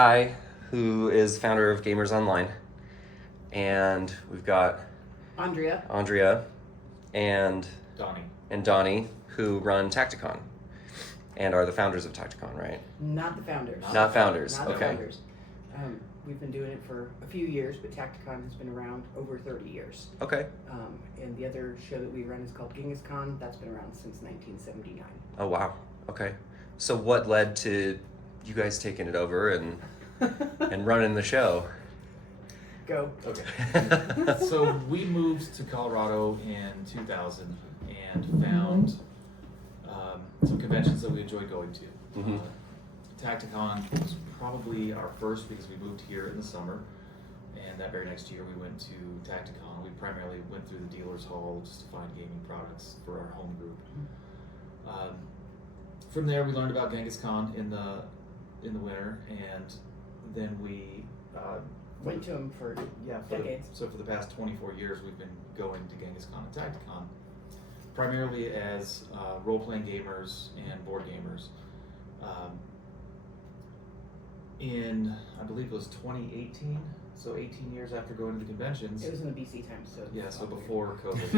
Guy who is founder of Gamers.Online, and we've got Andrea and Donnie, who run Tacticon and are the founders of Tacticon, right? Not the founders. Not founders. Not okay. the founders. We've been doing it for a few years, but Tacticon has been around over 30 years. Okay. And the other show that we run is called GenghisCon. That's been around since 1979. Oh wow. Okay. So what led to you guys taking it over and running the show? Go. Okay. So we moved to Colorado in 2000 and found some conventions that we enjoyed going to. Mm-hmm. Tacticon was probably our first because we moved here in the summer, and that very next year we went to Tacticon. We primarily went through the dealer's hall just to find gaming products for our home group. From there, we learned about GenghisCon in the winter, and then we Went to them for decades. So for the past 24 years, we've been going to GenghisCon and Tacticon, primarily as role-playing gamers and board gamers. In, I believe it was 2018, so 18 years after going to the conventions. It was in the BC time, so. Yeah, so before COVID.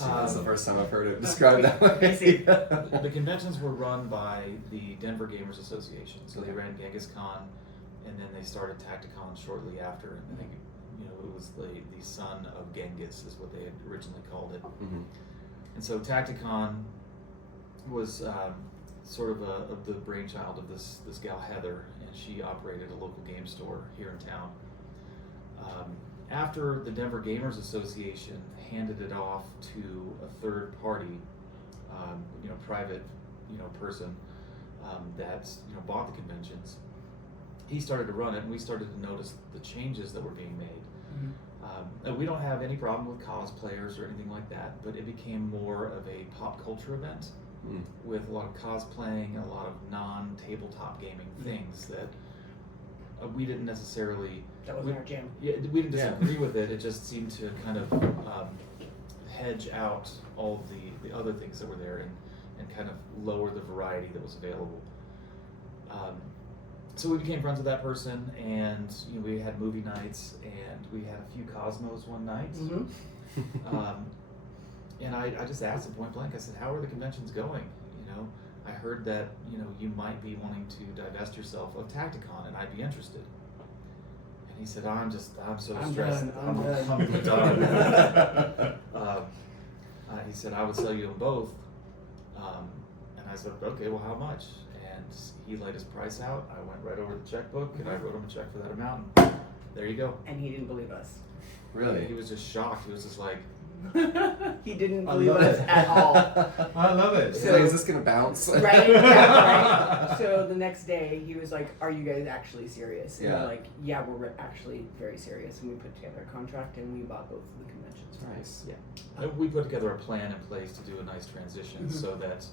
That's the first time I've heard it described that way. The conventions were run by the Denver Gamers Association, so they ran GenghisCon, and then they started Tacticon shortly after. And I think, it was the son of Genghis is what they had originally called it. Mm-hmm. And so Tacticon was sort of the brainchild of this gal Heather, and she operated a local game store here in town. After the Denver Gamers Association handed it off to a third party, private, person that bought the conventions, he started to run it, and we started to notice the changes that were being made. And we don't have any problem with cosplayers or anything like that, but it became more of a pop culture event with a lot of cosplaying and a lot of non-tabletop gaming things that we didn't necessarily. That wasn't our jam. Yeah, we didn't disagree with it. It just seemed to kind of hedge out all of the other things that were there and kind of lower the variety that was available. So we became friends with that person, and we had movie nights, and we had a few Cosmos one night. Mm-hmm. And I just asked him point blank, I said, how are the conventions going? I heard that, you might be wanting to divest yourself of Tacticon, and I'd be interested. And he said, I'm so stressed. I'm done. He said, I would sell you them both. And I said, okay, well, how much? And he laid his price out. I went right over the checkbook, and I wrote him a check for that amount. And there you go. And he didn't believe us. Really? He was just shocked. He was just like, he didn't believe us at all. I love it. So, like, is this gonna bounce? Right? Yeah, right. So the next day, he was like, "Are you guys actually serious?" And Yeah. we're like, "Yeah, we're actually very serious." And we put together a contract, and we bought both of the conventions. Nice. yeah. And we put together a plan in place to do a nice transition so that.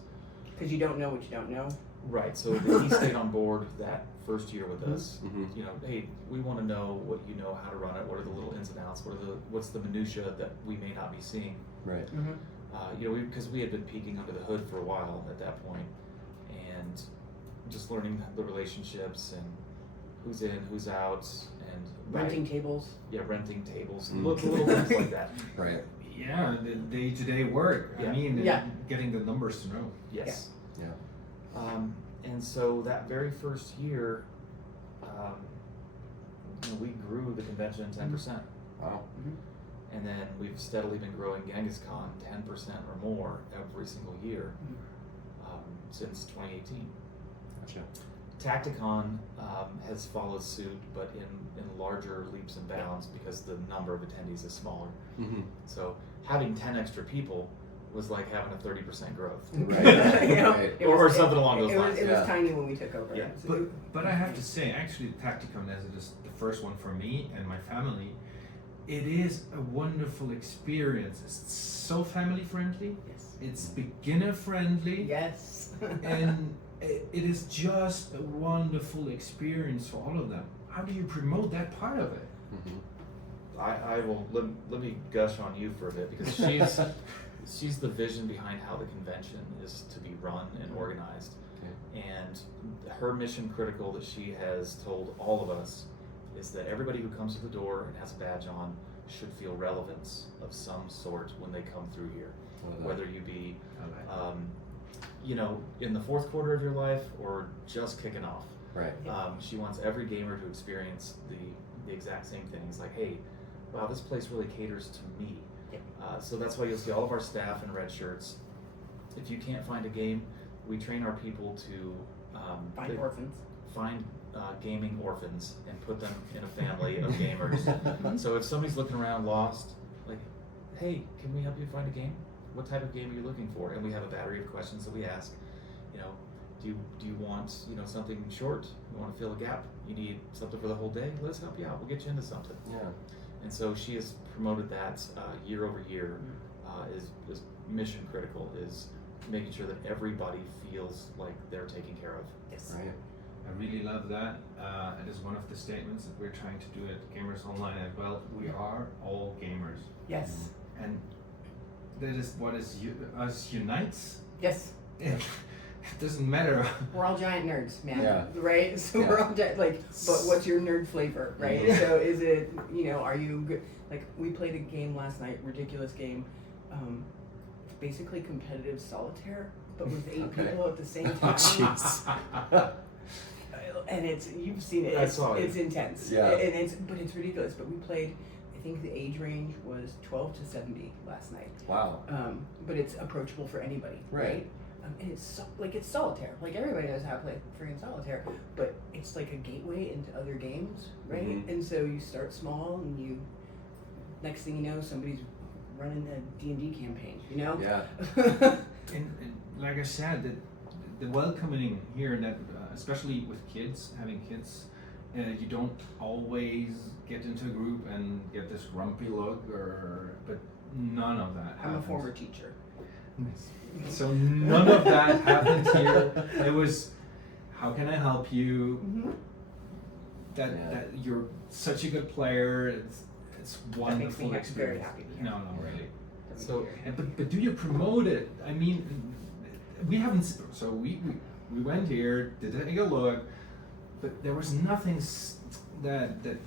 Because you don't know what you don't know. Right. So that he stayed on board that first year with us. Mm-hmm. Hey, we want to know what you know, how to run it. What are the little ins and outs? What's the minutia that we may not be seeing? Right. Mm-hmm. Because we had been peeking under the hood for a while at that point, and just learning the relationships and who's in, who's out, and Renting tables. Yeah, renting tables, Mm. little things like that. Right. Yeah, the day-to-day work. Yeah. I mean, Yeah. getting the numbers to know. Yes. Yeah. And so that very first year, we grew the convention 10%. Wow. Mm-hmm. And then we've steadily been growing GenghisCon 10% or more every single year since 2018. Gotcha. Tacticon has followed suit, but in larger leaps and bounds because the number of attendees is smaller. Mm-hmm. So having 10 extra people was like having a 30% growth. Right. Right. It Or was- something along those it lines. Was Yeah. tiny when we took over. Yeah. So But I have to say, actually, Tacticon, as it is the first one for me and my family, it is a wonderful experience. It's so family friendly. yes. It's beginner friendly. Yes. And it is just a wonderful experience for all of them. How do you promote that part of it? Mm-hmm. I will let me gush on you for a bit because she's the vision behind how the convention is to be run and organized. And her mission critical that she has told all of us is that everybody who comes to the door and has a badge on should feel relevance of some sort when they come through here. Whether you be, in the fourth quarter of your life or just kicking off. Right. She wants every gamer to experience the exact same things. Like, hey, wow, this place really caters to me. So that's why you'll see all of our staff in red shirts. If you can't find a game, we train our people to Find orphans. Find gaming orphans and put them in a family of gamers. So if somebody's looking around lost, like, hey, can we help you find a game? What type of game are you looking for? And we have a battery of questions that we ask. Do you want something short? You want to fill a gap? You need something for the whole day? Let us help you out. We'll get you into something. Yeah. And so she has promoted that year over year. Is mission critical. Is making sure that everybody feels like they're taken care of. Yes. Right. I really love that. It is one of the statements that we're trying to do at Gamers.Online as well. We are all gamers. Yes. And that is what us unites. Yes. It doesn't matter. We're all giant nerds, man. Yeah. Right? So Yeah. we're all but what's your nerd flavor, right? Yeah. So is it, are you good? Like, we played a game last night, ridiculous game. It's basically competitive solitaire, but with 8 Okay. people at the same Oh, time. jeez. And you've seen it. I saw it. It's intense. Yeah. But it's ridiculous. But we played, I think the age range was 12 to 70 last night. Wow. But it's approachable for anybody, Right. right? And it's it's solitaire. Like, everybody knows how to play freaking solitaire, but it's like a gateway into other games, right? Mhm. And so you start small, and next thing you know, somebody's running a D&D campaign. Yeah. And like I said, the welcoming here, that especially with kids, having kids, you don't always get into a group and get this grumpy look, but none of that I'm a happens. former teacher. So none of that happened here. It was, how can I help you? Mm-hmm. That you're such a good player. It's wonderful That makes me very experience. happy to hear. No, really. So But do you promote it? I mean, we haven't. So we went here, did take a look, but there was nothing that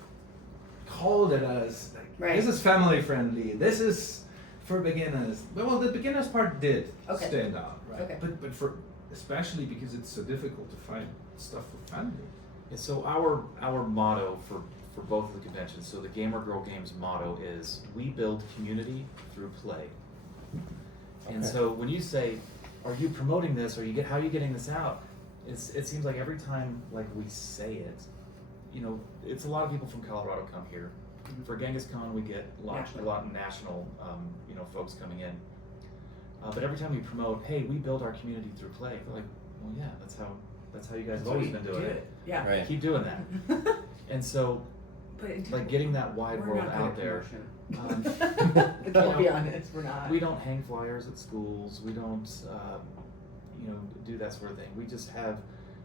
called at us. Like, Right. This is family friendly. This is for beginners. Well, the beginners part did Okay. stand out, right? Okay. But for especially because it's so difficult to find stuff for family. Yeah, so our motto for both of the conventions, so the Gamer Girl Games motto is, we build community through play. And Okay. so when you say, are you promoting this, or how are you getting this out? It seems like every time we say it, it's a lot of people from Colorado come here. Mhm. For GenghisCon, we get a lot of national folks coming in. But every time we promote, hey, we build our community through play, they're like, well, yeah, that's how you guys have always been doing it. Yeah. Right. Keep doing that. And so, But getting that wide we're world not good out at there. promotion. Let's be honest, we're not. We don't hang flyers at schools. We don't, do that sort of thing. We just have,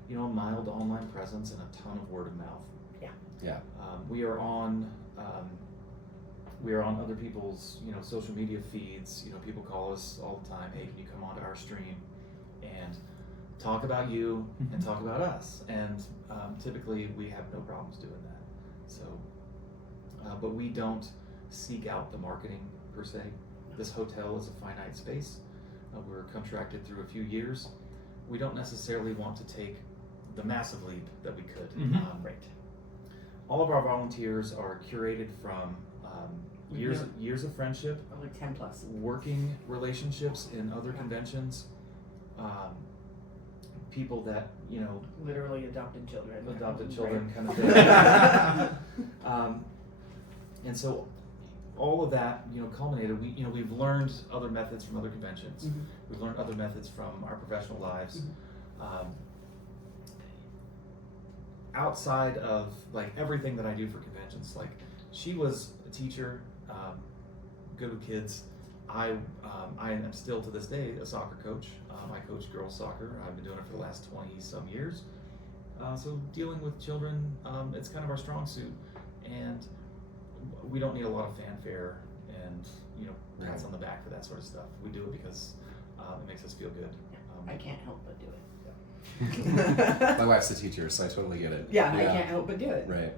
a mild online presence and a ton of word of mouth. Yeah. We are on other people's, social media feeds. People call us all the time. Hey, can you come onto our stream and talk about you and talk about us? And typically, we have no problems doing that. So, but we don't seek out the marketing per se. This hotel is a finite space. We're contracted through a few years. We don't necessarily want to take the massive leap that we could. Mhm. Right. All of our volunteers are curated from years Yeah. years of friendship, Like 10 plus. working relationships in other conventions, people that Literally adopted children. adopted Right. children kind of thing. And so all of that culminated. We've learned other methods from other conventions. Mhm. We've learned other methods from our professional lives. Outside of everything that I do for conventions, she was a teacher, good with kids. I am still to this day a soccer coach. I coach girls soccer. I've been doing it for the last 20 some years. So dealing with children, it's kind of our strong suit, and we don't need a lot of fanfare and pats on the back for that sort of stuff. We do it because it makes us feel good. I can't help but do it. My wife's a teacher, so I totally get it. Yeah, I can't help but do it. Right.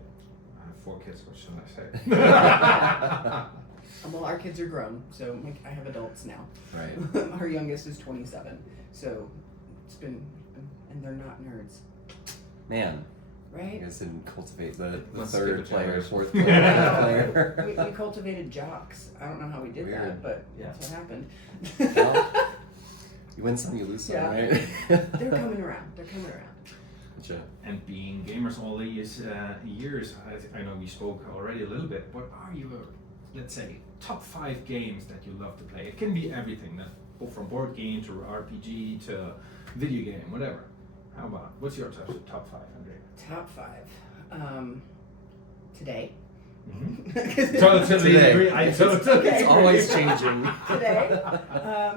I have 4 kids, what should I say? Well, our kids are grown, so I have adults now. Right. Our youngest is 27, so it's been, and they're not nerds, Man, you right? guys didn't cultivate the Let's third skip a player, generation. fourth player. We cultivated jocks. I don't know how we did that, Weird. but Yeah. that's what happened. Well, you win some, you lose some, Yeah. right? They're coming around. They're coming around. Gotcha. And being gamers all these years, I know we spoke already a little bit. What are your, let's say, top 5 games that you love to play? It can be everything, from board game to RPG to video game, whatever. How about, what's your top 5, Andrea? Top 5. Today. Totally agree. I totally Okay. It's always changing.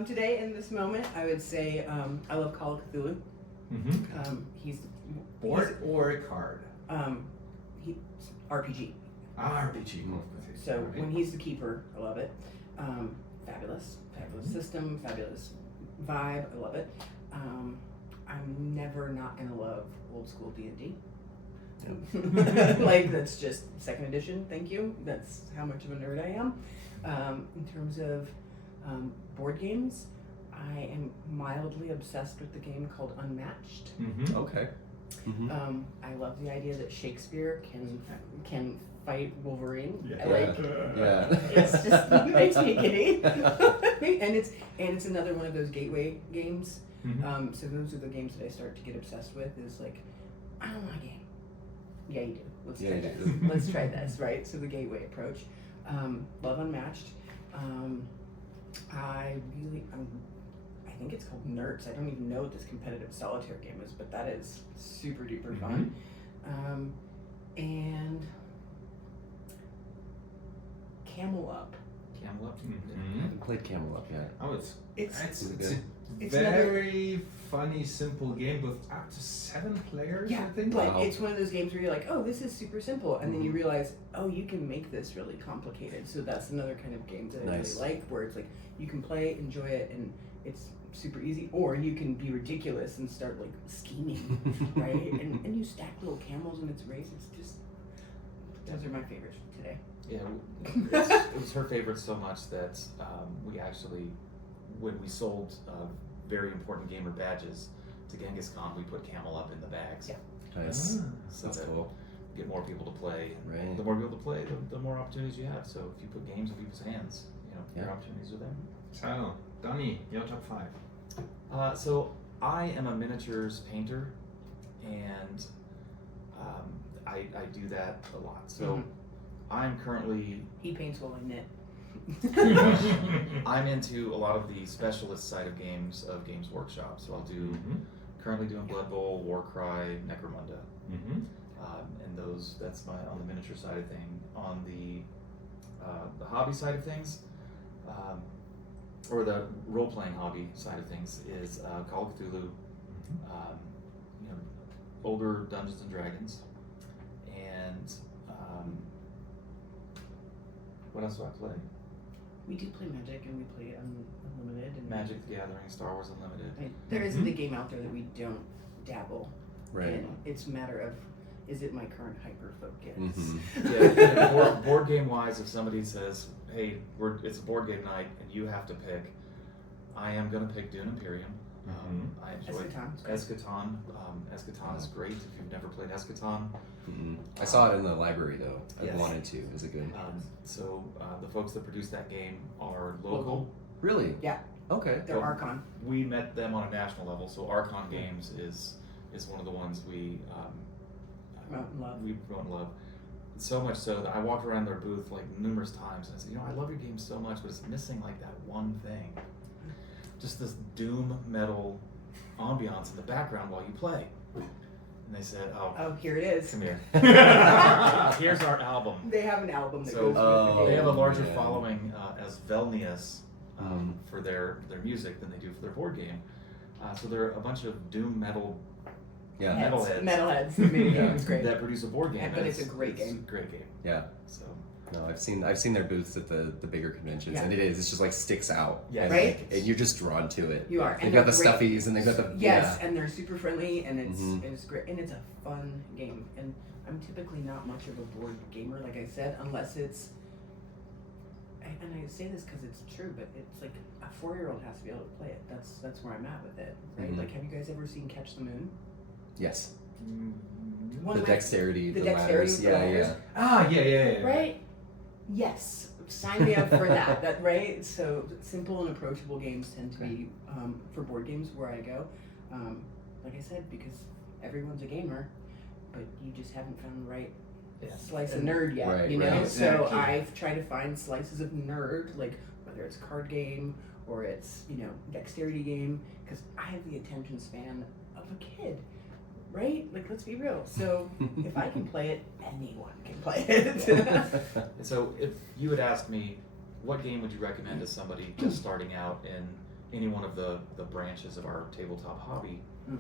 Today in this moment, I would say I love Call of Cthulhu. He's Board or a card? he RPG. RPG. So when he's the keeper, I love it. Fabulous system, fabulous vibe. I love it. I'm never not gonna love old school D&D. Like that's just 2nd edition. Thank you. That's how much of a nerd I am. In terms of board games, I am mildly obsessed with the game called Unmatched. Okay. Mm-hmm. I love the idea that Shakespeare can fight Wolverine. Yeah. I like. Yeah. It's just it makes me giddy. and it's another one of those gateway games. So those are the games that I start to get obsessed with. Is like, I don't want a game. Yeah, you do. Let's Yeah, try you this. do. Let's try this. Right. So the gateway approach. Love Unmatched. I think it's called Nerds. I don't even know what this competitive solitaire game is, but that is super duper fun. And Camel Up. Camel Up. I haven't played Camel Up yet. Oh, It's it's it's a another- very funny, simple game with up to 7 players, Yeah, I think. but Wow. it's one of those games where you're like, oh, this is super simple, and then you realize, oh, you can make this really complicated. So that's another kind of game that I Nice. really like, where it's like you can play, enjoy it, and it's super easy, or you can be ridiculous and start like scheming, right? And you stack little camels in its race. It's just those are my favorites today. Yeah, it was her favorite so much that we actually, when we sold very important gamer badges to GenghisCon, we put Camel Up in the bags. Yeah. Nice. So That's that cool. get more people to play. Right. The more people to play, the more opportunities you have. So if you put games in people's hands, your Yeah. opportunities are there. So, Donnie, your top 5. So I am a miniatures painter, and I do that a lot. So I'm currently He paints while I knit. I'm into a lot of the specialist side of games of Games Workshop. So I'll do currently doing Blood Bowl, Warcry, Necromunda, and that's my on the miniature side of thing. On the hobby side of things, or the role playing hobby side of things is Call of Cthulhu, older Dungeons and Dragons, and what else do I play? We do play Magic, and we play Unlimited. And Magic the Gathering, Star Wars Unlimited. There isn't a game out there that we don't dabble Right. in. It's a matter of, is it my current hyper focus? Yeah, board game wise, if somebody says, hey, it's a board game night and you have to pick, I am going to pick Dune Imperium. I enjoy Eschaton. Eschaton is great if you've never played Eschaton. I saw it in the library though. I Yes. wanted to. Is it good? So the folks that produce that game are local. Really? Yeah. Okay. They're Archon. We met them on a national level. So Archon Games is one of the ones we Promote and love. we promote and love. So much so that I walked around their booth like numerous times and I said, I love your game so much, but it's missing like that one thing. Just this doom metal ambiance in the background while you play. And they said, Oh, here it is. come here. Here's our album. They have an album that So goes with the they game. have a larger man. following as Velnius for their music than they do for their board game. So they're a bunch of doom metal Yeah. metalheads. Metalheads. The mini game is great. that produce a board game. But and it's a great game. Great game. Yeah. So No, I've seen their booths at the bigger conventions, Yeah. and it's just like sticks out. Yes. And, Right? and you're just drawn to it. You are. They've And got the they're great. stuffies, and they've got the Yes, and they're super friendly, and Mhm. it's great, and it's a fun game. And I'm typically not much of a board gamer, like I said, unless it's. And I say this because it's true, but it's like a 4-year-old has to be able to play it. That's where I'm at with it, right? Mhm. Like, have you guys ever seen Catch the Moon? Yes. One The of my- dexterity, the the dexterity ladders. with the Yeah, ladders. yeah. Ah, yeah. Right? Yes. Sign me up for that. That right? So simple and approachable games tend to be for board games where I go. Like I said, because everyone's a gamer, but you just haven't found the right slice of nerd yet. Right, you know? right. So Exactly. I've tried to find slices of nerd, like whether it's card game or it's dexterity game, because I have the attention span of a kid. Right? Like, let's be real. So if I can play it, anyone can play it. And so if you would ask me, what game would you recommend to somebody just starting out in any one of the branches of our tabletop hobby? Mm.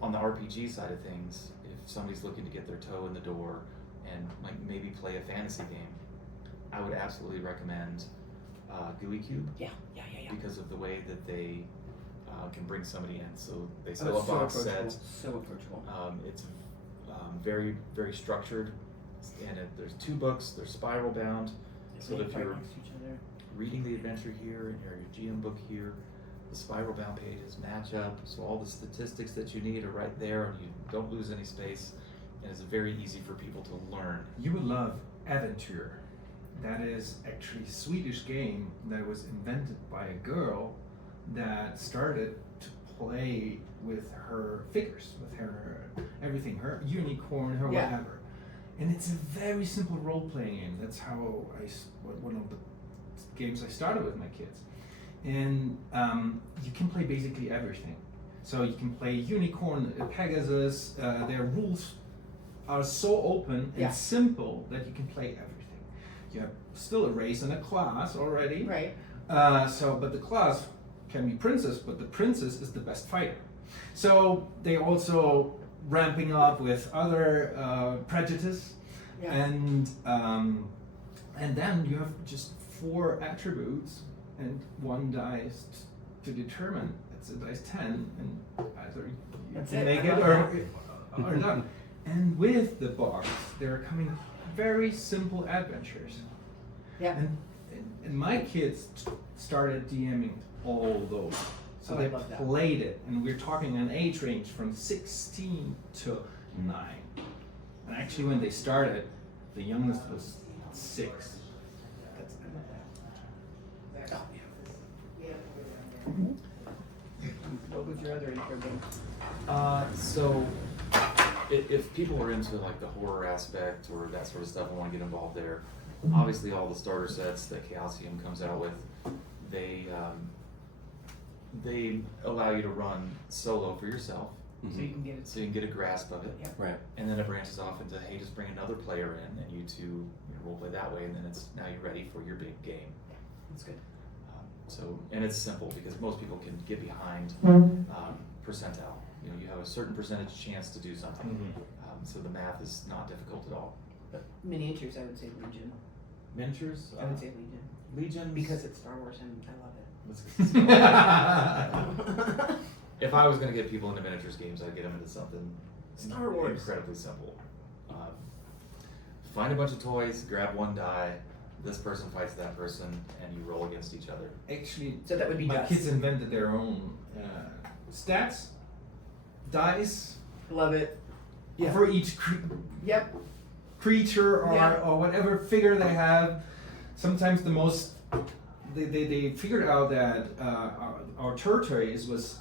On the RPG side of things, if somebody's looking to get their toe in the door and like maybe play a fantasy game, I would absolutely recommend GUI Cube Yeah. because of the way that they can bring somebody in. So they Oh, sell a it's so box approachable. set. So approachable. It's very, very structured, and there's 2 books. They're spiral bound, so that if Right you're next to each other. reading the adventure here and your GM book here, the spiral bound pages match up, so all the statistics that you need are right there, and you don't lose any space, and it's very easy for people to learn. You would love Aventure. That is actually a Swedish game that was invented by a girl that started to play with her figures, with her everything, her unicorn, her Yeah. whatever. And it's a very simple role-playing game. That's how one of the games I started with my kids. And you can play basically everything. So you can play unicorn, Pegasus. Their rules are so open and Yeah. simple that you can play everything. You have still a race and a class already. Right. But the class can be princess, but the princess is the best fighter. So they also ramping up with other prejudice, Yeah. and then you have just 4 attributes and 1 dice to determine. It's a dice 10, and either you That's can it. make I it love or not. And with the box, there are coming very simple adventures. Yeah. And my kids started DMing all those. So Oh, I they love that. played it, and we're talking an age range from 16 to 9. And actually, when they started, the youngest was 6. That's, I love that. What was your other intro game? So if people are into like the horror aspect or that sort of stuff and want to get involved there, obviously all the starter sets that Chaosium comes out with, they allow you to run solo for yourself, So you can get it. so you can get a grasp of it. Yeah. Right. And then it branches off into, hey, just bring another player in, and you two role play that way, and then it's now you're ready for your big game. That's good. And it's simple because most people can get behind percentile. You have a certain percentage chance to do something. So the math is not difficult at all. But miniatures, I would say Legion. Miniatures? I would say Legion. Legions. Because it's Star Wars and I love it. If I was going to get people into miniatures games, I'd get them into something Star Wars. incredibly simple. Find a bunch of toys, grab 1 die, this person fights that person, and you roll against each other. Actually, So that would be my dust. kids invented their own stats, dice Love it. for each Yep. creature or, Yeah. or whatever figure they have. Sometimes the most they figured out that our tortoise was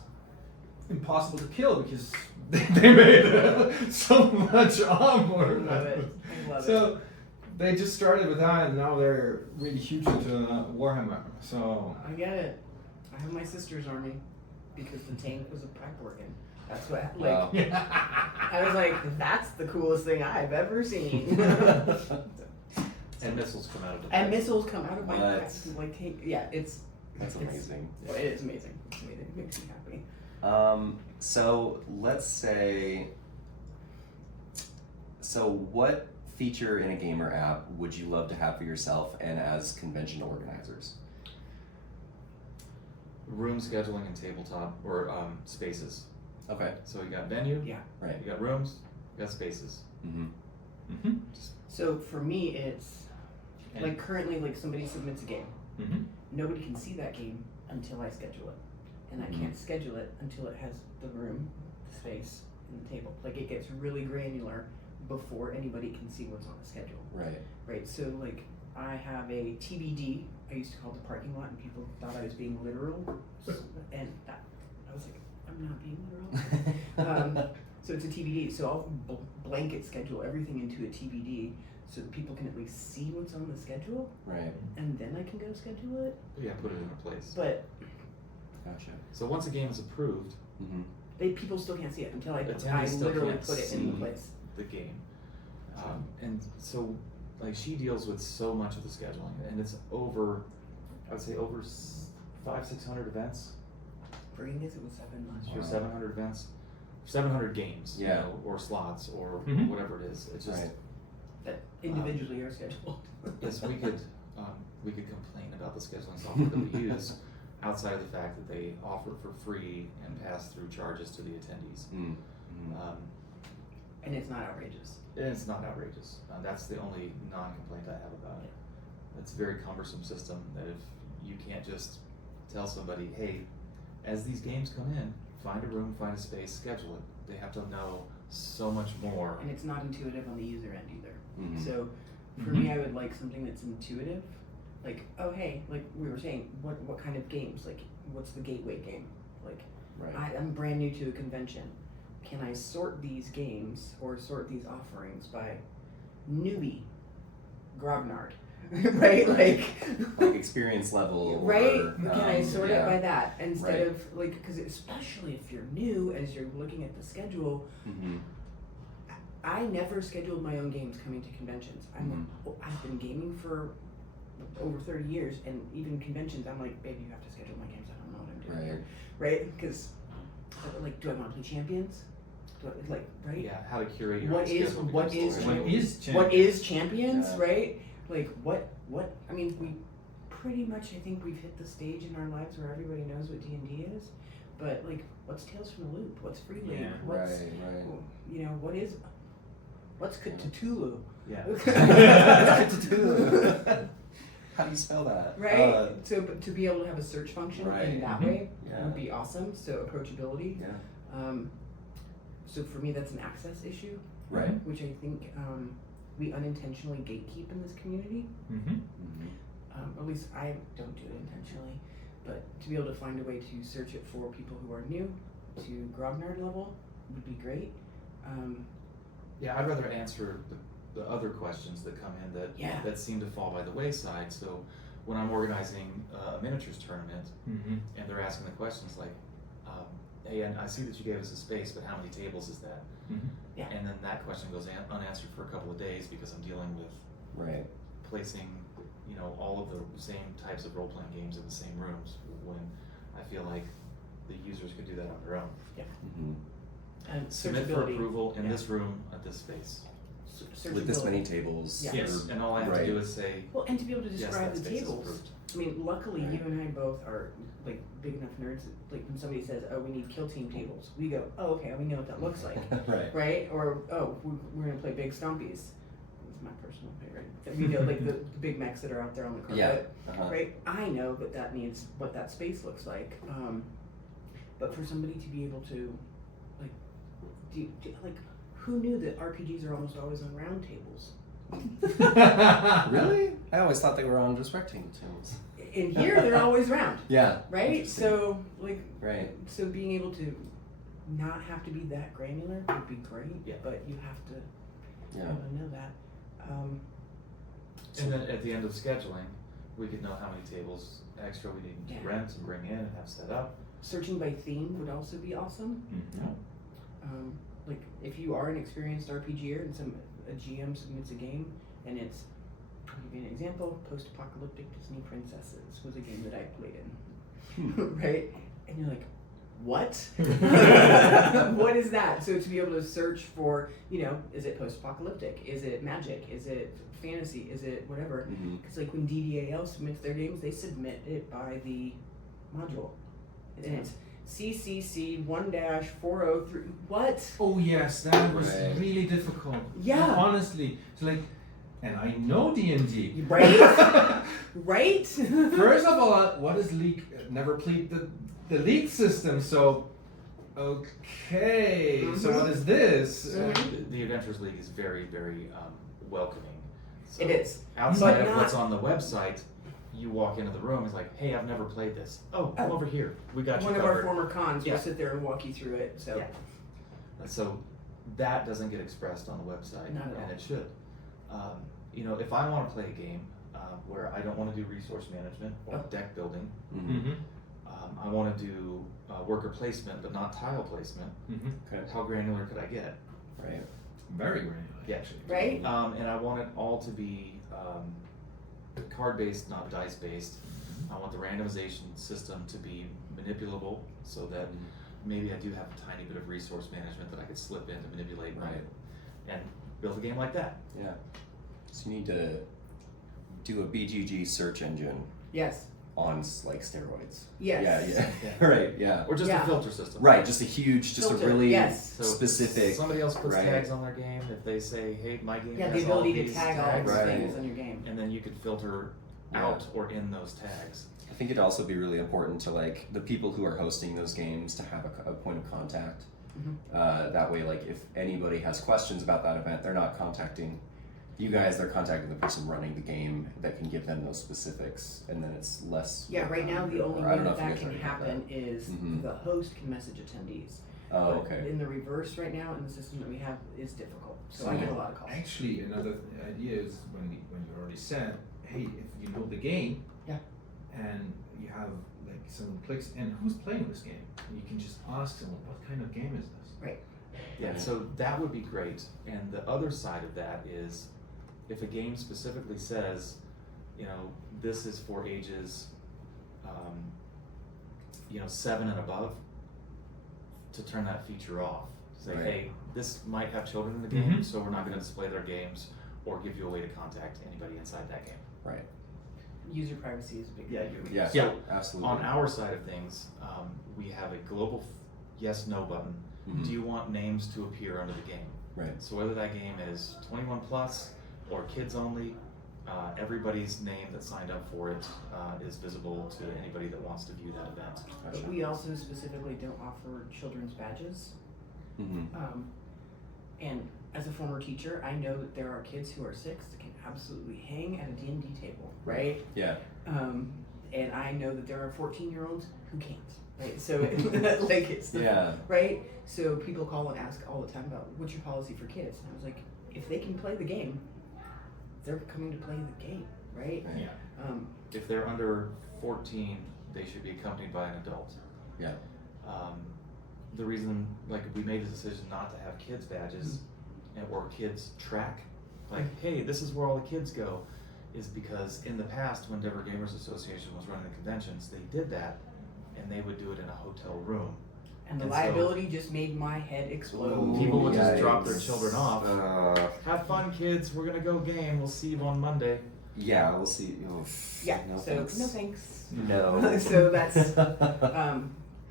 impossible to kill because they made so much armor. Love it. I love it. So they just started with that, and now they're really huge into Warhammer. So I get it. I have my sister's army because the tank was a pipe organ. That's what, like, Wow. I was like, that's the coolest thing I've ever seen. And missiles come out of the And missiles come out of my What? back. Like, yeah, it's That's amazing. Well, it is amazing. It's amazing. It makes me happy. So let's say, what feature in a gamer app would you love to have for yourself and as convention organizers? Room scheduling and tabletop or spaces. Okay. So you got venue, Yeah. Right. you got rooms, you got spaces. Mm-hmm. Mm-hmm. So for me, it's like currently, like somebody submits a game. Mm-hmm. Nobody can see that game until I schedule it, and I can't schedule it until it has the room, the space, and the table. Like it gets really granular before anybody can see what's on the schedule. Right. Right. So like I have a TBD. I used to call it the parking lot, and people thought I was being literal, and I was like, I'm not being literal. So it's a TBD. So I'll blanket schedule everything into a TBD so that people can at least see what's on the schedule, Right. and then I can go schedule it. Yeah, put it in a place. But Gotcha. So once a game is approved, Mm-hmm. people still can't see it until I attendees still literally can't put it in the see place. the game. And so, like, she deals with so much of the scheduling, and it's over, I would say over 500-600 events. For English, it was 7 last Or year. 700 events, 700 games, you Yeah. know, or slots, or Mhm. whatever it is. It's just, Right. That individually are scheduled. yes, we could complain about the scheduling software that we use, outside of the fact that they offer it for free and pass through charges to the attendees. Mm-hmm. And it's not outrageous. And it's not outrageous. That's the only non-complaint I have about it. It's a very cumbersome system that if you can't just tell somebody, hey, as these games come in, find a room, find a space, schedule it. They have to know so much more. And it's not intuitive on the user end either. Mhm. So for me, I would like something that's intuitive. Like, oh hey, like we were saying, what kind of games? Like, what's the gateway game? Like, Right. I'm brand new to a convention. Can I sort these games or sort these offerings by newbie, grognard, right? Like Experience level. right? Or, Can I sort yeah. it by that instead Right. of like, because especially if you're new, as you're looking at the schedule, Mm-hmm. I never scheduled my own games coming to conventions. I've been gaming for over 30 years, and even conventions, I'm like, babe, you have to schedule my games. I don't know what I'm doing here, right? Because, like, do I want to play champions? Do I, like, right? Yeah, how to curate your What own is- schedule what becomes is the story. What is champions, Yeah. right? Like, what? I mean, we pretty much, I think we've hit the stage in our lives where everybody knows what D&D is, but like, what's Tales from the Loop? What's Free League? Yeah. What's, Right. you know, what's Cthulhu? Yeah. Cthulhu. How do you spell that? Right? So but to be able to have a search function Right. in that Mhm. way Yeah. would be awesome. So approachability. Yeah. So for me, that's an access issue, Right. which I think we unintentionally gatekeep in this community. Mm-hmm. Mm-hmm. At least I don't do it intentionally. But to be able to find a way to search it for people who are new to grognard level would be great. Yeah, I'd rather answer the other questions that come in Yeah. that seem to fall by the wayside. So when I'm organizing a miniatures tournament Mm-hmm. and they're asking the questions like, hey, and I see that you gave us a space, but how many tables is that? Mm-hmm. Yeah. And then that question goes unanswered for a couple of days because I'm dealing with Right. placing, you know, all of the same types of role-playing games in the same rooms when I feel like the users could do that on their own. Mm-hmm. And Submit for searchability. approval in Yeah. this room at this space. With this Searchability. many tables. Yeah. Yes, and all I have to do is say, Well, and to be able to yes, describe that the space is tables. approved. I mean, luckily Right. you and I both are like big enough nerds. Like when somebody says, "Oh, we need kill team tables," we go, "Oh, okay, we know what that looks like." Right. Right? Or, "Oh, we're gonna play big stompies." It's my personal favorite. That we know like the big mechs that are out there on the carpet. Yeah. Uh-huh. Right? I know that means what that space looks like. But for somebody to be able to, like, like, who knew that RPGs are almost always on round tables? Really? I always thought they were on just rectangle tables. In here, they're always round. Yeah. Right? Interesting. So, like, Right. so being able to not have to be that granular would be great. Yeah. But you have to be Yeah. able to know that. and then at the end of scheduling, we could know how many tables extra we need to Yeah. rent and bring in and have set up. Searching by theme would also be awesome. Mm-hmm. Like, if you are an experienced RPGer and a GM submits a game, and it's, I'll give you an example, Post-Apocalyptic Disney Princesses was a game that I played in, right? And you're like, what? What is that? So to be able to search for, is it post-apocalyptic? Is it magic? Is it fantasy? Is it whatever? Because like when DDAL submits their games, they submit it by the module, and it's CCC 1-403. What? Oh yes, that was Right. really difficult. Yeah. Honestly, it's like, and I know D&D. Right? Right? First of all, what is leak? Never played the leak system, so okay. So what is this? The Adventures League is very, very welcoming. So It is. Outside But of what's not- on the website, you walk into the room, it's like, hey, I've never played this. Oh, come over here. We got you One of covered. our former cons Yeah. will sit there and walk you through it. So So that doesn't get expressed on the website, Not at all. and it should. If I want to play a game where I don't want to do resource management or deck building, I want to do worker placement, but not tile placement. Okay. How granular could I get? Right. Very granular, Yeah. actually. Right? And I want it all to be card-based, not dice-based. I want the randomization system to be manipulable so that maybe I do have a tiny bit of resource management that I could slip in to manipulate Right. and build a game like that. Yeah. So you need to do a BGG search engine Yes. on like steroids. Yes. Yeah. Right. Yeah. Or just Yeah. a filter system. Right. Just a huge, just Filter, a really yes. So specific. Somebody else puts right. tags on their game. If they say, "Hey, my game Yeah, has the ability all to these tag all tags," those Right. things on your game. and then you could filter Yeah. out or in those tags. I think it'd also be really important to like the people who are hosting those games to have a point of contact. That way, like if anybody has questions about that event, they're not contacting you guys; they're contacting the person running the game that can give them those specifics, and then it's less. Yeah, right now the only Or I way don't know that if you that guys can already have happen is Mhm. the host can message attendees. Oh, But okay. in the reverse right now, in the system that we have, is difficult. So I get a lot of calls. Actually, another idea is when you already said, hey, if you know the game, Yeah. and you have like someone clicks, and who's playing this game, and you can just ask someone, what kind of game is this? Right. Yeah, so that would be great. And the other side of that is if a game specifically says, this is for ages, 7 and above, to turn that feature off. Say, Right. hey, this might have children in the game, so we're not going to display their games or give you a way to contact anybody inside that game. Right. User privacy is a big Yeah, thing. Yeah. So Absolutely. on our side of things, we have a global yes/no button. Mhm. Do you want names to appear under the game? Right. So whether that game is 21 plus or kids only, everybody's name that signed up for it is visible to anybody that wants to view that event. But Gotcha. we also specifically don't offer children's badges. Mhm. And as a former teacher, I know that there are kids who are 6 that can absolutely hang at a D&D table, right? Yeah. And I know that there are 14-year-olds who can't, right? So like it's the, Yeah. right? So people call and ask all the time about what's your policy for kids, and I was like, if they can play the game, they're coming to play the game, right? Right. Yeah. If they're under 14, they should be accompanied by an adult. Yeah. The reason, we made the decision not to have kids badges or kids track, hey, this is where all the kids go, is because in the past, when Denver Gamers Association was running the conventions, they did that, and they would do it in a hotel room. And the And so- liability just made my head explode. People would just Yikes. drop their children off. Uh, Have fun, kids. We're gonna go game. We'll see you on Monday. yeah, we'll see. Oh, Yeah, no so thanks. no thanks. No. So that's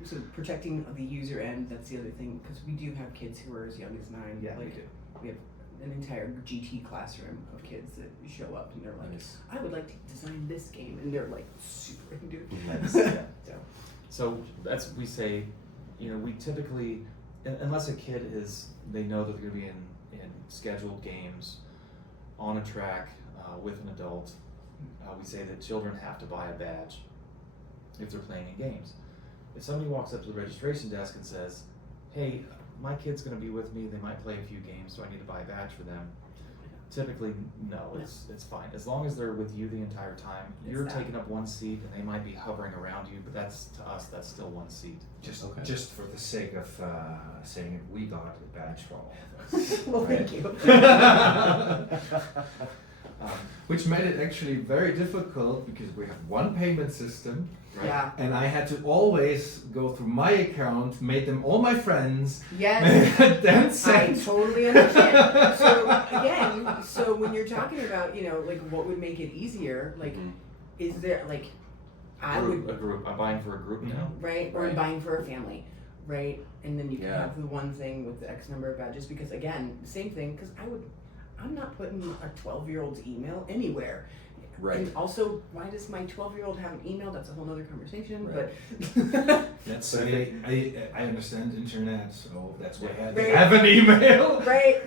so protecting the user end. That's the other thing, because we do have kids who are as young as 9. Yeah, we like do. we have an entire GT classroom of kids that show up and they're like, Nice. I would like to design this game, and they're like super into it. Nice. Yeah. So So that's, we say, we typically, unless a kid they know that they're gonna be in scheduled games on a track with an adult, we say that children have to buy a badge if they're playing in games. If somebody walks up to the registration desk and says, hey, my kid's gonna be with me, they might play a few games, do I need to buy a badge for them? Typically, no, it's fine. As long as they're with you the entire time, It's you're that. taking up one seat and they might be hovering around you, but that's, to us, that's still one seat. Just for the sake of saying it, we got a badge for all of us. well, Right. thank you. Which made it actually very difficult because we have one payment system. Right. Yeah. And I had to always go through my account, make them all my friends, Yes. then I send. totally understand. So again, so when you're talking about, you know, like what would make it easier, like, is there like, I would, A group. I'm buying for a group now. right, or Right. buying for a family, right, and then you can Yeah. have the one thing with the X number of badges. Because again, same thing. Because I'm not putting a 12-year-old's email anywhere. Right. And also, why does my 12-year-old have an email? That's a whole other conversation. Right. But Let's say I understand internet, so that's why I had to Right. have an email. right.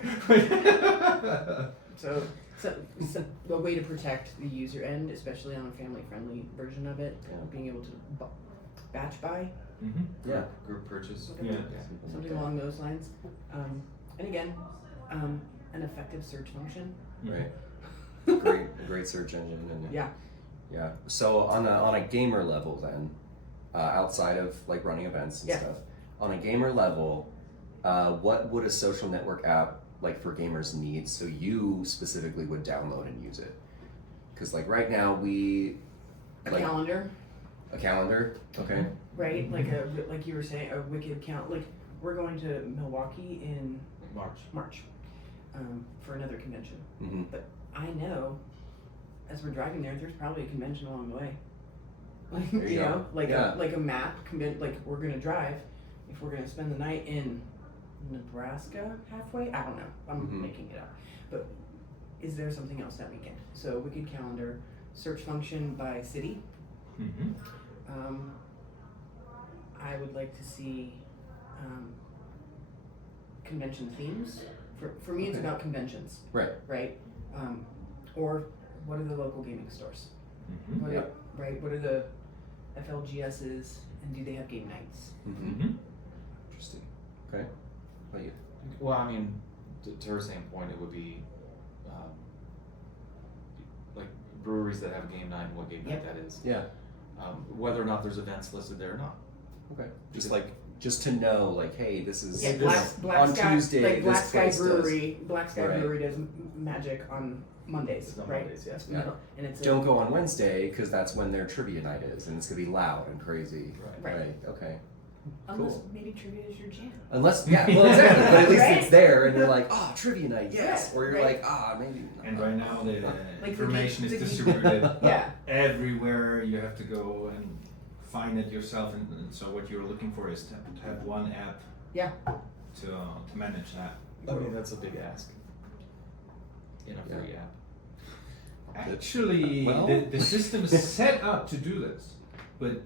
So a way to protect the user end, especially on a family-friendly version of it, Yeah. being able to batch buy, Yeah. Group purchase. Yeah. something along those lines. And again, an effective search function. Right. Great search engine and Yeah. yeah. So on a gamer level then, outside of like running events and Yeah. stuff, on a gamer level, what would a social network app like for gamers need so you specifically would download and use it? Because like right now we A like calendar, a calendar, okay? right? Like you were saying, a wicked count. Like we're going to Milwaukee in March for another convention. Mm-hmm. But I know, as we're driving there, there's probably a convention along the way. Like, There you you go. know, like Yeah. a map. Like we're gonna drive. If we're gonna spend the night in Nebraska halfway, I don't know. I'm Mhm. making it up. But is there something else that weekend? So wicked calendar, search function by city. I would like to see convention themes. For me, it's Okay. about conventions. Right. Right? Or what are the local gaming stores? What Yep. What are the FLGSs, and do they have game nights? Mm-hmm. Interesting. Okay. What about you? Well, I mean, to her same point, it would be like breweries that have a game night and what game night that is. Yeah. Whether or not there's events listed there or not. Okay. Just to know, like, hey, this is Yeah, this, Black on Sky, Tuesday. like Black this Sky place Brewery. Black Sky Right. Brewery does magic on Mondays, It's on right? Mondays, yes. Yeah. And it's Don't go on Wednesday because that's when their trivia night is, and it's gonna be loud and crazy. Right. Okay. unless cool. maybe trivia is your jam. Unless well, exactly. But at least Right? it's there, and you're like, oh, trivia night, yes. Yeah, Or you're right. like, maybe. And right now the Like information the is geek- distributed Yeah. everywhere. You have to go and find it yourself, and so what you're looking for is to have one app. Yeah. To manage that. I mean, that's a big ask in a free app. Actually, Well- the system is set up to do this, but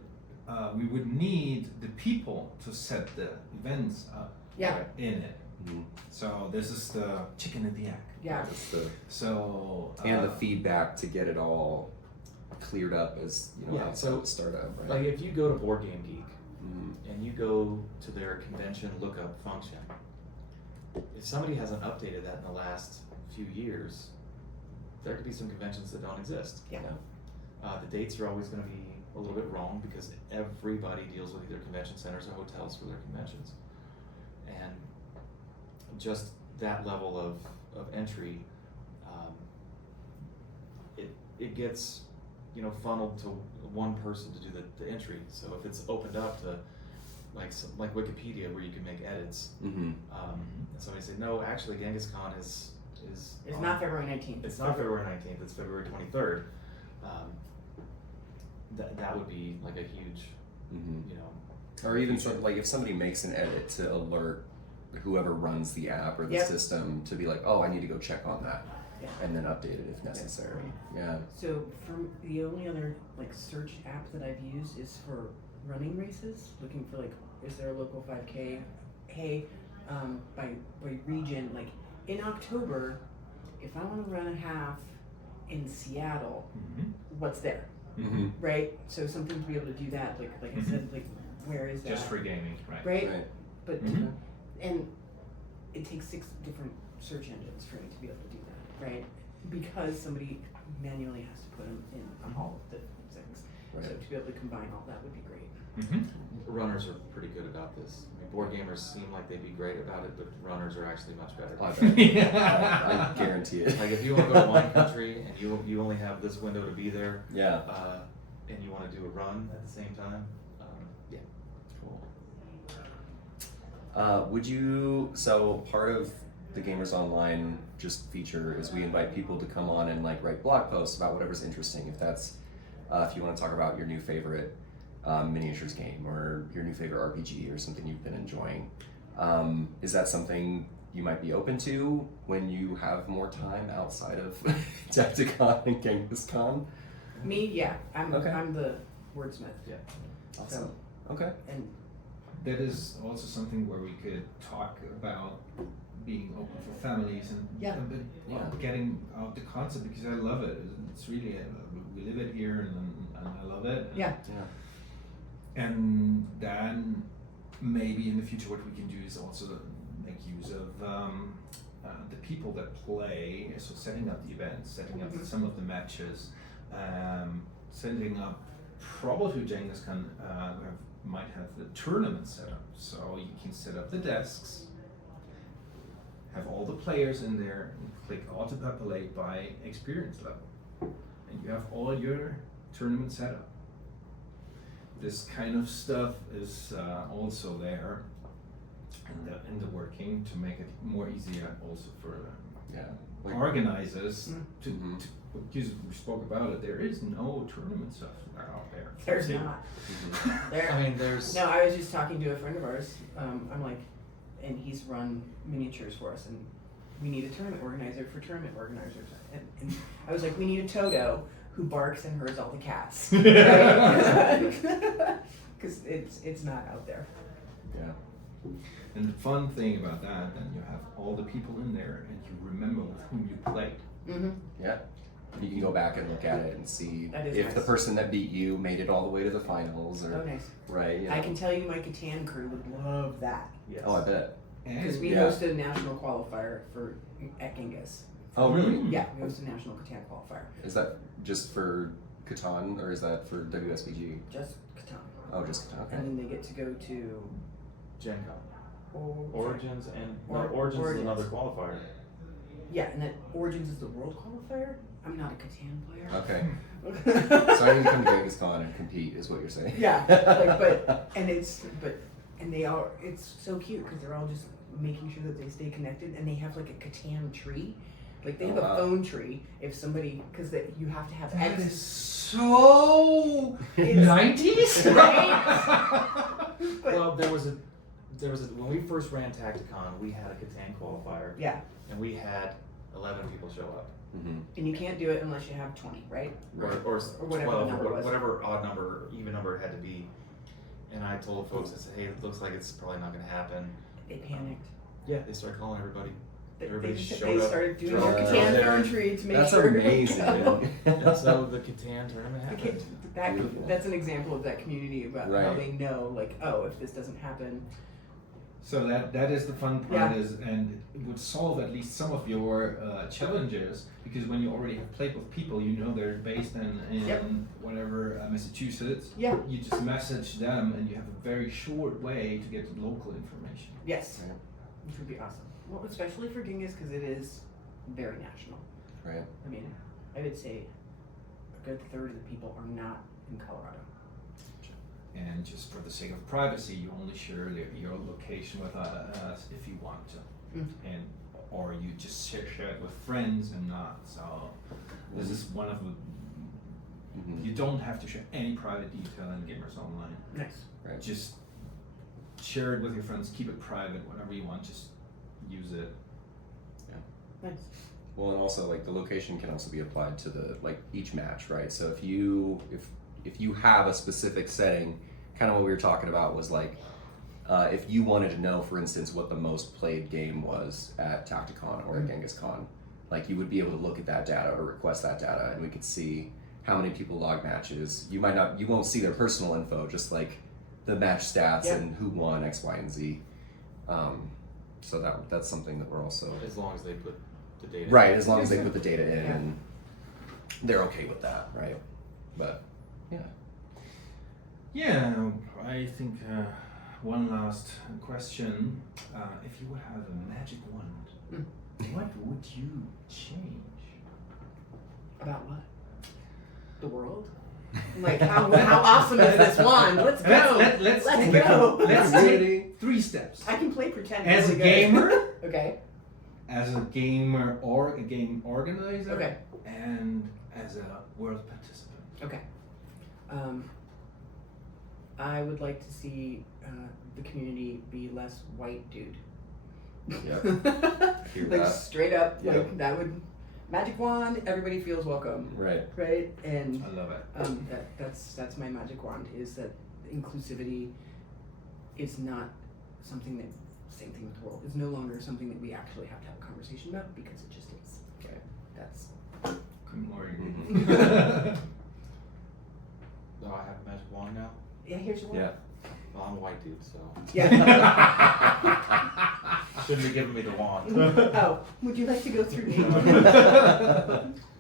we would need the people to set the events up Yeah. in it. Mhm. So this is the chicken and the egg. Yeah. That's the So and the feedback to get it all cleared up as Yeah, outside so, of startup, right? Like if you go to Board Game Geek Mhm. and you go to their convention lookup function, if somebody hasn't updated that in the last few years, there could be some conventions that don't exist. Yeah. The dates are always going to be a little bit wrong because everybody deals with either convention centers or hotels for their conventions. And just that level of entry, it gets, funneled to one person to do the entry. So if it's opened up to like Wikipedia where you can make edits, Mhm. and somebody said, no, actually GenghisCon is It's on- not February 19th. It's not February 19th, it's February 23rd. That would be like a huge, Mhm. you know. Or even something like if somebody makes an edit to alert whoever runs the app or the Yep. system to be like, oh, I need to go check on that, Yeah. and then update it if necessary. Yeah. So for the only other like search app that I've used is for running races, looking for like, is there a local 5K? Hey, by region, like in October, if I want to run a half in Seattle, what's there, Mm-hmm. right? So something to be able to do that, like I said, like where is that? just for gaming, right? right? Right. But Mhm. and it takes 6 different search engines for me to be able to do that, right? Because somebody manually has to put them in on all of the things. Right. So to be able to combine all that would be great. Runners are pretty good about this. I mean, board gamers seem like they'd be great about it, but runners are actually much better. I bet. I guarantee it. Like if you want to go to wine country and you only have this window to be there, Yeah. and you want to do a run at the same time, yeah. Cool. Would you, so part of the Gamers.Online just feature is we invite people to come on and like write blog posts about whatever's interesting. If that's, if you want to talk about your new favorite miniatures game or your new favorite RPG or something you've been enjoying, is that something you might be open to when you have more time outside of Tacticon and GenghisCon? Me, yeah. I'm Okay. I'm the wordsmith. Yeah. Awesome. So, Okay. and That is also something where we could talk about being open for families and Yeah. a bit, well, Yeah. getting out the concept, because I love it. It's really, we live it here and I love it. yeah. Yeah. And then maybe in the future what we can do is also make use of the people that play, so setting up the events, setting up some of the matches, setting up probably GenghisCon might have the tournament set up, so you can set up the desks, have all the players in there, and click auto-populate by experience level, and you have all your tournament set up. This kind of stuff is also there in the working to make it more easier also for Yeah. Like, organizers to, Mhm. because we spoke about it, there is no tournament stuff out there. There's not. mhm. There. I mean, there's No, I was just talking to a friend of ours. I'm like, and he's run miniatures for us, and we need a tournament organizer for tournament organizers. And I was like, we need a Toto who barks and herds all the cats, because it's not out there. Yeah. And the fun thing about that, then you have all the people in there and you remember with whom you played. Mm-hmm. Yeah. You can go back and look at it and see That is if nice. the person that beat you made it all the way to the finals, or Oh, nice. right. You know. I can tell you, my Catan crew would love that, yes. Oh, I bet. because we Yeah. hosted a national qualifier at Genghis. Oh, really? Yeah, we hosted a national Catan qualifier. Is that just for Catan or is that for WSBG? Just Catan. Oh, just Catan. Okay. And then they get to go to Gen Con. oh, Origins and Origins. Origins is another qualifier. yeah, and then Origins is the world qualifier. I'm not a Catan player. Okay. So I need to come to GenghisCon and compete, is what you're saying? Yeah, and they are. It's so cute because they're all just making sure that they stay connected, and they have like a Catan tree. Like they have Oh, wow. a phone tree. If somebody, because you have to have That is access. so It's- 90s? But Well, there was a when we first ran Tacticon, we had a Catan qualifier, yeah, and we had 11 people show up, Mm-hmm. and you can't do it unless you have 20, right? Right. or whatever 12, the number or was. whatever odd number, even number it had to be. And I told folks, I said, hey, it looks like it's probably not going to happen. They panicked. Yeah, they started calling everybody. They Everybody just- showed they up, started doing drove their up Catan there. phone tree to make That's sure. amazing. And so the Catan tournament Okay, happened. Beautiful. that's an example of that community about how Right. they know, like, oh, if this doesn't happen, So that is the fun part, Yeah. and it would solve at least some of your challenges, because when you already have played with people, you know they're based in Yep. whatever Massachusetts. yeah, You just message them, and you have a very short way to get local information. yes, Right. which would be awesome. Well, especially for Genghis because it is very national. Right. I mean, I would say a good third of the people are not in Colorado. And just for the sake of privacy, you only share your location with us if you want to, and or you just share it with friends and not. So this is one of the. Mm-hmm. You don't have to share any private detail in Gamers.Online. Nice. Right. Just share it with your friends. Keep it private. Whatever you want, just use it. Nice. Well, and also like the location can also be applied to the each match, right? So if you have a specific setting, kind of what we were talking about was like if you wanted to know, for instance, what the most played game was at Tacticon or at GenghisCon, like you would be able to look at that data or request that data, and we could see how many people log matches. You won't see their personal info, just like the match stats Yeah. and who won X, Y, and Z. So that's something that we're also As long as they put the data. right, as long as they put the data in Yeah. and they're okay with that, right? But yeah. Yeah, I think one last question. If you would have a magic wand, what would you change? About what? The world? Like how awesome is this wand? Let's go. Let's go. Let's take 3 steps. I can play pretend. As a really good. gamer, Okay. as a gamer or a game organizer, Okay. and as a world participant. Okay. I would like to see the community be less white dude. Yep. Hear Like that. straight up, Yep. like that would magic wand. Everybody feels welcome, Right. right? And I love it. that's my magic wand. Is that inclusivity is not something that same thing with the world. It's no longer something that we actually have to have a conversation about because it just is. Okay. That's Good morning. Oh, I have a magic wand now. yeah. Here's your wand. Yeah. Well, I'm a white dude, so Yeah. shouldn't be giving me the wand. Oh, would you like to go through me?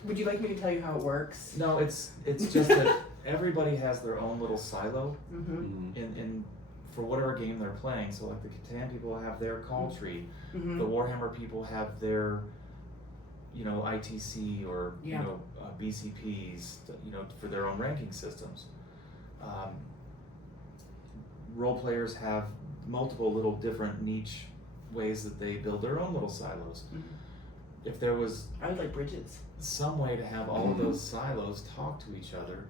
Would you like me to tell you how it works? No, it's just that everybody has their own little silo Mm-hmm. in for whatever game they're playing. So like the Catan people have their call tree, Mm-hmm. the Warhammer people have their, you know, ITC or Yeah. you know BCPs, you know, for their own ranking systems. Role players have multiple little different niche ways that they build their own little silos. Mhm. If there was I would like bridges. some way to have all of those silos talk to each other,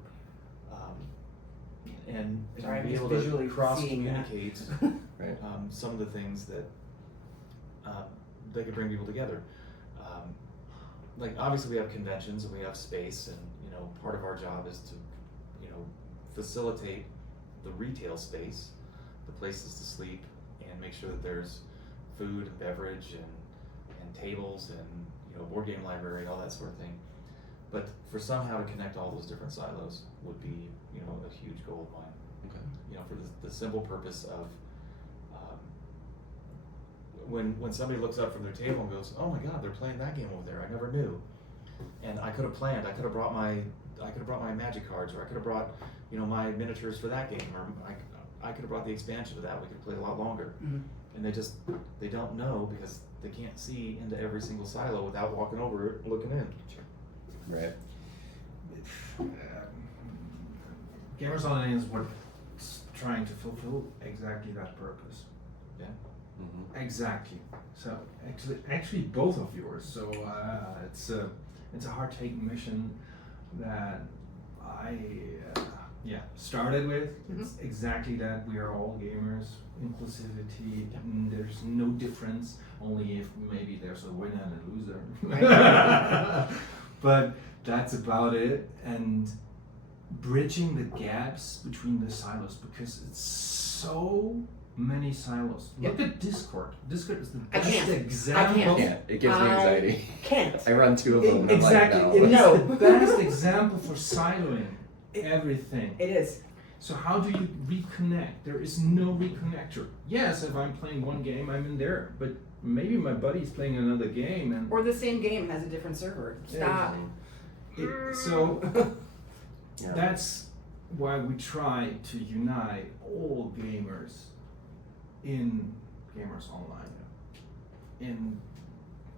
and Sorry, I'm be just able to visually cross seeing that. communicate Right. some of the things that they could bring people together. Like obviously we have conventions and we have space, and you know part of our job is to, you know, facilitate the retail space, the places to sleep, and make sure that there's food and beverage and tables and, you know, board game library, all that sort of thing. But for somehow to connect all those different silos would be, you know, a huge goal of mine. Okay. You know, for the simple purpose of when somebody looks up from their table and goes, oh my God, they're playing that game over there. I never knew. And I could have planned. I could have brought my magic cards, or I could have brought, you know, my miniatures for that game, or I could have brought the expansion to that. We could play a lot longer. Mm-hmm. And they don't know because they can't see into every single silo without walking over it and looking in. Right. Gamers.Online is what trying to fulfill exactly that purpose. Yeah. Mm-hmm. Exactly. So actually both of yours. So it's a hard taking mission that I started with. Mhm. It's exactly that. We are all gamers. Inclusivity. There's no difference. Only if maybe there's a winner and a loser. Right. But that's about it. And bridging the gaps between the silos, because it's so many silos. Yep. Look at Discord. Discord is the I best can't. example. Yeah, it gives me anxiety. Can't. I run 2 of them. and I'm Exactly. Like, It is no. the best example for siloing everything. It is. So how do you reconnect? There is no reconnector. Yes, if I'm playing one game, I'm in there. But maybe my buddy's playing another game, and Or the same game has a different server. Stop. so Yeah. that's why we try to unite all gamers in Gamers.Online. In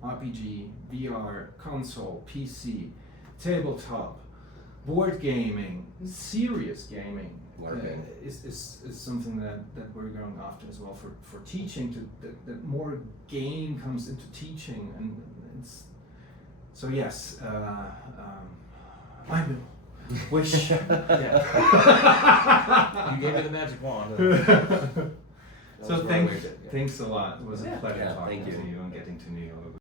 RPG, VR, console, PC, tabletop, board gaming, serious gaming Learning. is something that we're going after as well for teaching, that more game comes into teaching, and it's so yes, I will wish. You gave me the magic wand. So thanks a lot. It was a Yeah. pleasure Yeah, talking thank to you. you and getting to know you a little bit.